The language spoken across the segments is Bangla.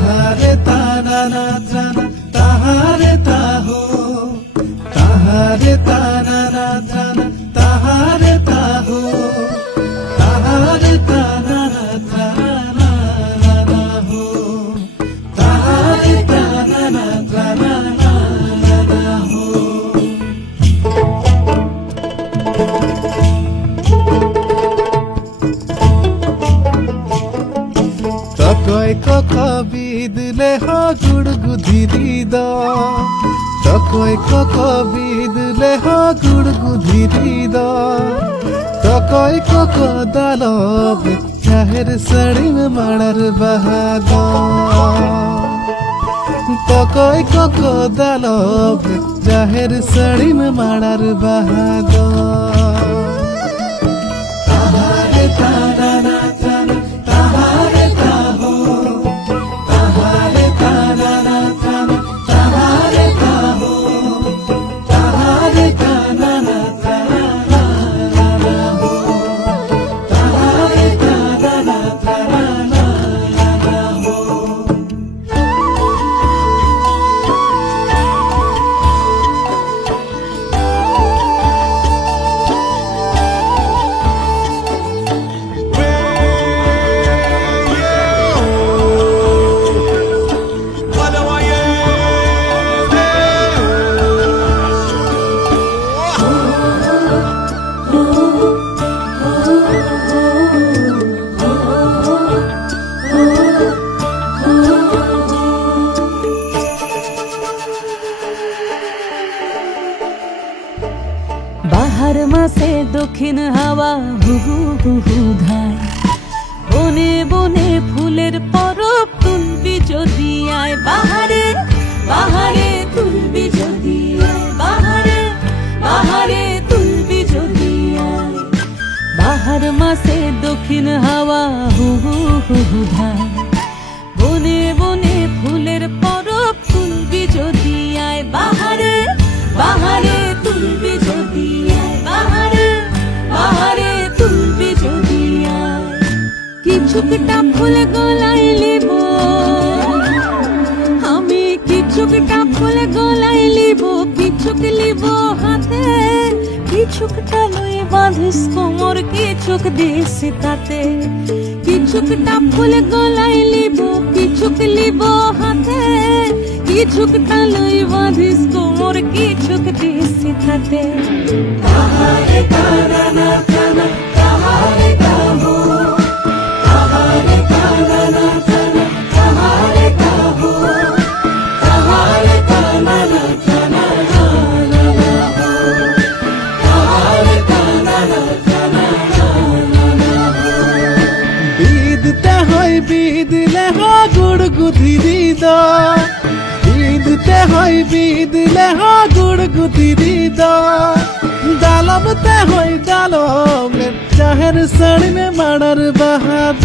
তাহারে তানা না জানা তাহারে তাহো তাহারে তানা না জানা তাহারে তাহো তাহারে তানা না জানা না হো তাহারে তানা না জানা না হো টকয় কক বিদলে হ গুড়গুধিরি দ টকয় কক বিদলে হ গুড়গুধিরি দ টকয় কক দাল চাহের সড়িম মাড়ার বাহাদ টকয় কক দাল চাহের সড়িম মাড়ার বাহাদ তাহারে তানা না জানা তাহারে তাহো তাহারে তানা না জানা তাহারে তাহো তাহারে তানা না জানা হো তাহারে তানা না জানা হো বাহার মাসে দক্ষিণ হাওয়া হুহু হুহু ধায় বনে বনে ফুলের পরব তুলবি যদি আয় বাহারে বাহারে তুলবি যদি আয় বাহারে বাহারে তুলবি যদি আয় বাহার মাসে দক্ষিণ হাওয়া হুহু হুহু ধায় বনে বনে ফুলের পরব তুলবি যদি আয় বাহারে বাহারে তুলবি যদি আয় বাহারে বাহারে তুলবি যদি আয় কিছুকটা ফুল গলায় লিব আমি কিছুকটা ফুল গলায় লিব কিছুক লিব হাতে কিছুকটা লই বাঁধিস কোমর কিছুক দিস তাতে কিছুকটা ফুল গলায় লিব কিছুক লিব হাতে কিছুকটা লই বাঁধিস কোমর কিছুক দিস তাতে তাহারে তানা না জানা তাহারে তাহো তাহারে তানা না জানা তাহারে তাহো তাহারে তানা না জানা হো তাহারে তানা না জানা বিদতে হয় বিদলে হ গুড়গুধিরি দ বিদতে হয় বিদলে হ গুড়গুধিরি দ দালবতে হয় দালব চাহের সড়ি মে মাড়ার বাহাদ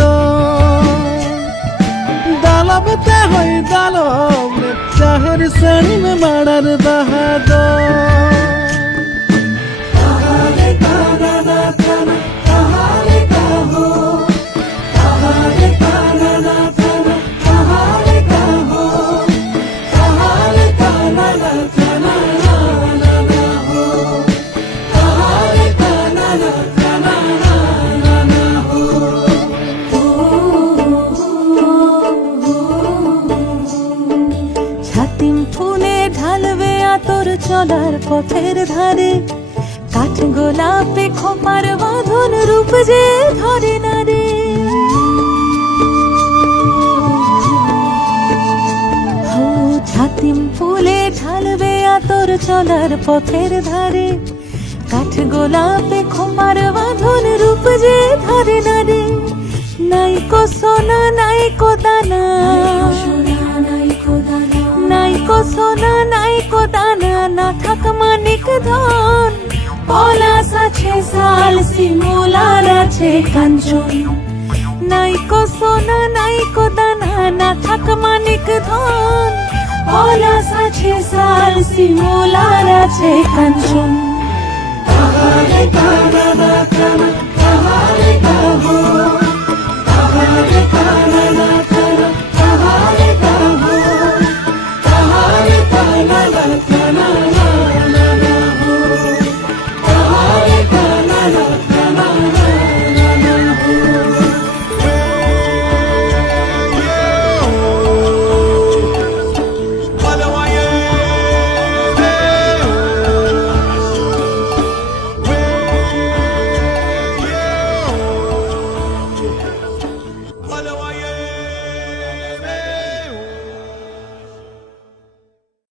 দালবতে হয় দালব চাহের সড়ি মে মাড়ার বাহাদ তাহারে তানা না জানা তাহারে তাহো তাহারে তানা না জানা তাহারে তাহো তাহারে তানা না জানা হো তাহারে তানা না জানা হো ছাতিম ফুলে ঢালবে আতর চলার পথের ধারে কাঠ গোলাপে খোপার বাঁধন রূপ যে ধরে না রে হো ছাতিম ফুলে ঢালবে আতর চলার পথের ধারে কাঠ গোলাপে খোপার বাঁধন রূপ যে ধরে না রে নাইকো সোনা নাইকো দানা নাইকো সোনা নাইকো দানা না থাক মানিক ধন পলাশ আছে শাল শিমুলার আছে কাঞ্চন নাইকো সোনা নাইকো দানা না থাক মানিক ধন পলাশ আছে শাল শিমুলার আছে কাঞ্চন তাহারে তানা না জানা